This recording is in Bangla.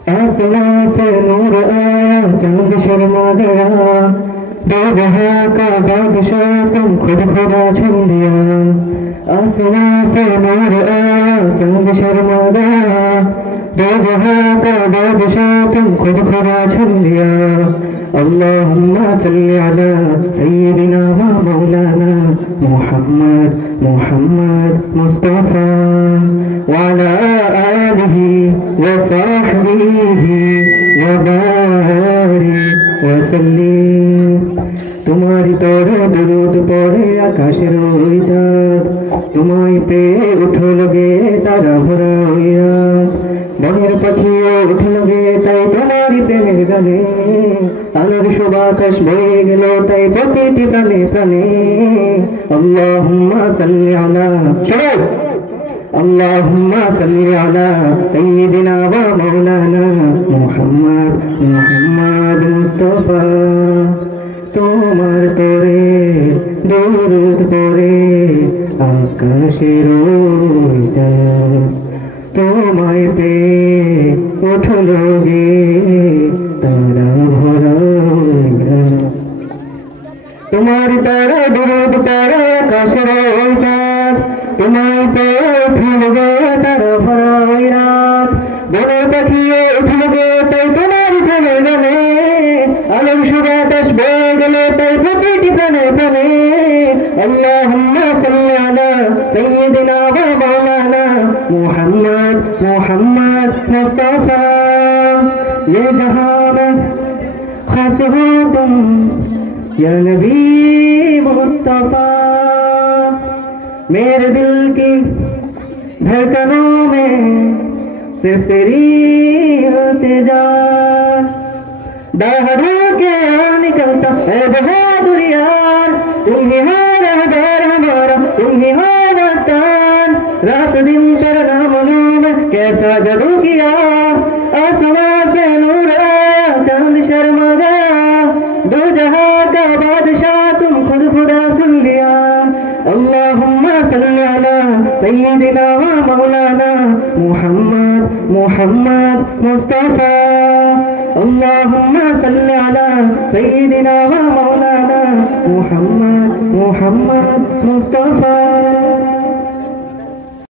आसमां से नूर आया, चांद शर्मा गया, दो जहां का बादशाह तुम खुद खुदा चुन दिया। आसमां से नूर आया, चांद शर्मा गया, दो जहां का बादशाह तुम खुद खुदा चुन दिया। अल्लाहुम्मा सल्ली अला सय्यिदिना व मौलाना मुहम्मद मुहम्मद मुस्तफा व अला आलिहि व सहबिहि व बारिक व सल्लिम। तुम्हारी तोरे दुरूद पड़े आकाशेर ओई चाँद, तुम्हारी पे उठो लगे तारा भरा हইয়া, বনের পাখিও উঠে লগে তাই তোমারই প্রেমের গানে, আলোর সুবাতাস বয়ে গেল তাই প্রতিটি প্রাণে প্রাণে। আল্লাহুম্মা সাল্লি আলা আল্লাহুম্মা সাল্লি আলা সাইয়্যিদিনা ওয়া মাওলানা মুহাম্মদ মুহাম্মদ মুস্তাফা। তোমার তোরে দরুদ পড়ে আকাশের ওই চাঁদ, তোমায় পেয়ে উঠল গে তারা ভরা। তোমার তারা দরুদ পড়ে আকাশের ওই চাঁদ, তোমায় পেয়ে উঠল গে তারা ভরা ওই রাত। বনের পাখিয়ে উঠল গে তাই তোমার প্রেমের গানে, আলোর সুবাতাস বয়ে গেল তাই প্রতিটি প্রাণে প্রাণে। আল্লাহুম্মা সাল্লি আলা সাইয়্যিদিনা ওয়া মাওলানা मुहम्मद मुहम्मद मुस्तफा। ये जहां में खास हो तुम या नबी मुस्तफा, मेरे दिल की धड़कनों में सिर्फ तेरी इल्तिजा। दहाड़ों के निकलता है बहादुर यार, तुम ही हो रहबर हमारा, तुम ही हो मस्तान। रात दिन तेरा नाम लूं मैं कैसा जादू किया, आसमां से नूर आया, चांद शर्मा गया, दो जहां का बादशाह तुम खुद खुदा सुन लिया। अल्लाहुम्मा सल्ली अला सय्यिदिना व मौलाना मुहम्मद मुहम्मद मुस्तफा। अल्लाहुम्मा सल्ली अला सय्यिदिना व मौलाना मुहम्मद मुहम्मद मुस्तफा।